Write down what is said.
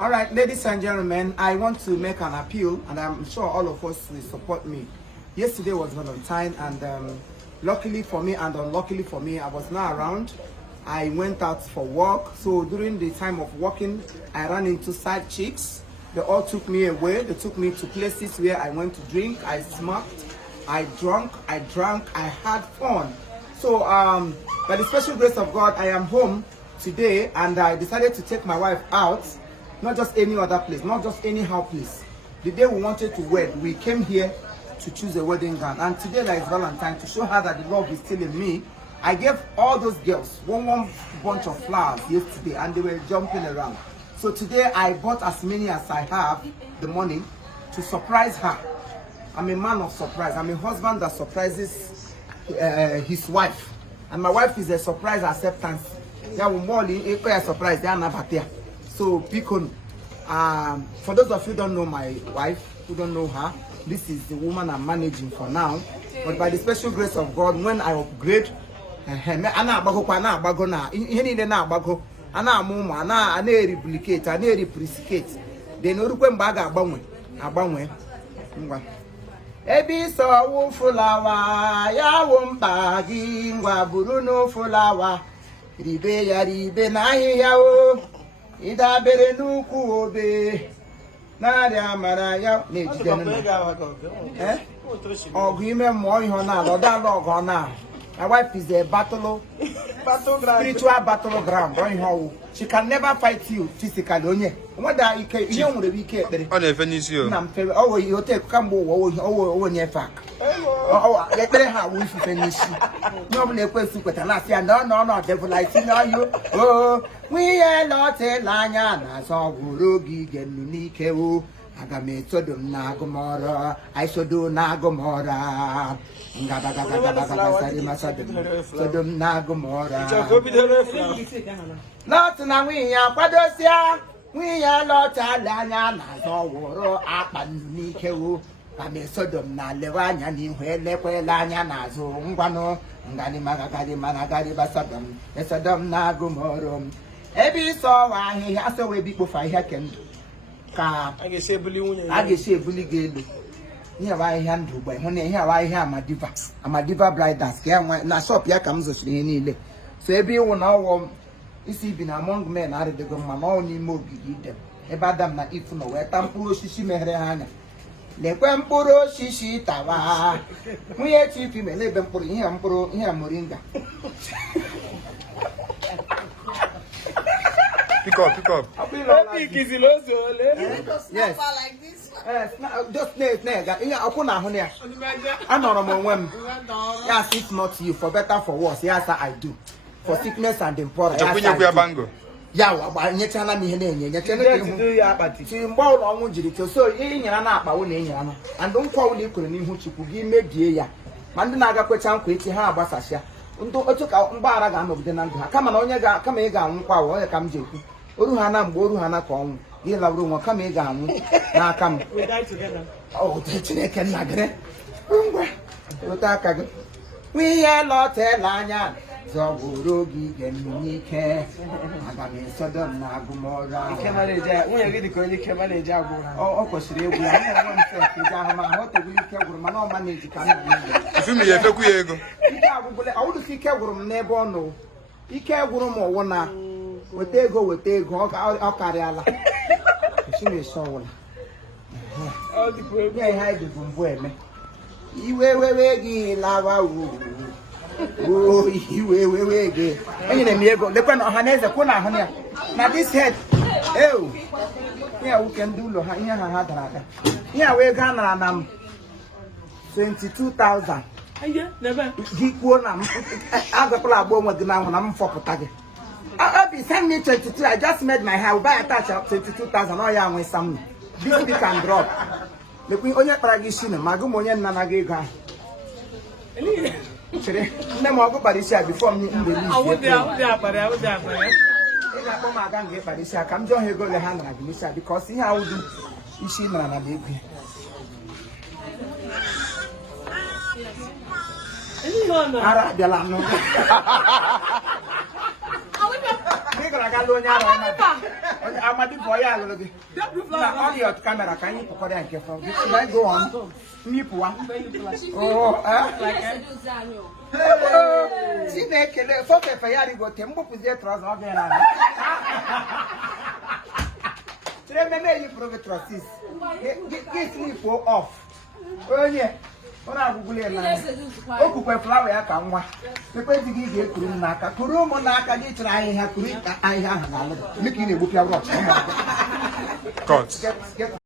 All right, ladies and gentlemen, I want to make an appeal, and I'm sure all of us will support me. Yesterday was Valentine, and luckily for me and unluckily for me, I was not around. I went out for work, so during the time of working, I ran into side chicks. They all took me away. They took me to places where I went to drink, I smoked, I drank, I had fun. So, by the special grace of God, I am home today, and I decided to take my wife out, not just any other place, not just anyhow place. The day we wanted to wed, we came here to choose a wedding gown, and today there is Valentine, to show her that the love is still in me. I gave all those girls one bunch of flowers yesterday, and they were jumping around. So today I bought as many as I have the money to surprise her. I'm a man of surprise. I'm a husband that surprises his wife, and my wife is a surprise acceptance. Yeah, a surprise. They are not there. So, Bikon, for those of you who don't know my wife, who don't know her, this is the woman I'm managing for now. But by the special grace of God, when I upgrade, replicate, reciprocate. They know when bag agbanwe. Ebi so wo fulawa ya wo mbagi ngwa buru no fulawa ribe ya ribe na ahịhịa o ida bere n'ukwu obe na dị amara ya na-ejide nna ọgụ ime mmụọ ihe na alọda ọgụ na. My wife is a spiritual battleground. She can never fight you physically. Whether you can, you don't really care. Oh, never needs you. Oh, you take Cambo. Oh, near fact. Oh, let me have with finish. Nobody question, but I say, no, devil, I see you. Oh, we are not a lion, so Gurugi get Munike. Agame Sodom Nagomora, I should do Nagomora. Sodom Nagomora. Not now we are Padosia, we are not Alana, Nazoro, Apan Nikeu, Ame Sodom Nalevania, Nihuelana, Nazo, Ungano, Ngani Magagadi Managadi Basadam, Esadom Nagomorum. Every saw he has a way before I can. I get bully gay. Here I handle by when here I am a diva. I'm a diva bride that's na shop ya comes a shiny. So everyone now is even among men are the Gomano Imo give them. About them not if no where Tampuro Shishi Mehrehana. Le Quempuro Shishi Tawa. We are chief in 11 for him, Pro here Moringa. Pick up. Yes. Like this. Just I'm not a woman. Yes, if not you, for better for worse. Yes, I do. For sickness and importance. Yeah, you tell me, you do your party. Symbol on Mujito, so in your napa, and don't call you couldn't who you could give me dear. Mandanaga question quickly, how about Sasha? Took out Baragan of the Nanga. Come on, come again, power, come Jacob. Uruhana, Boruhana, come. Here, La Room, come again. Now come. We die together. Oh, the chicken nugget. We are not a lion. Zogurugi, Genike. Agame Sodom Nagumora. Camarade, we are really going to Camarade. Oh, of course, we are one I would see Kevrum never know. He can't groom or one. With they go, I'll carry Allah. She may show. Oh, the poor guy hide it from women. You were lava. Oh, you were again. And then you go. The pen of Hanesa Kuna Hania. Now this head. Oh, yeah, we can do Lohania. Yeah, we're gonna 22,000. Never. He won. Other problem with the man when I'm for Potagi. I'll be send me 22. I just made my hair. Buy a touch of 22,000. Oh, yeah, with some. This we can drop. The queen on your Pragishin, Magumonian Nanaga. No more go Parisha before me in the league. I would there, but I would there. I can't get Parisha. Come join her, go the hand like Misha because see how do you see Nana baby. Arabialano. Amadi boy, I will be. Now, your camera, can you put on careful? Should I go on? Nipua. Oh, see, they can fuck if I had to go temple with their trousers again. Remember, you prove it trustees. Get me for off. Oh, yeah. Okukwe flower ya ka nwa ekpezi gị ga-ekuru n'aka kuru ụmụ n'aka gị chịrị ahịhịa kuru ahịhịa ahụ n'ala dịka ị na-egbupịa rọch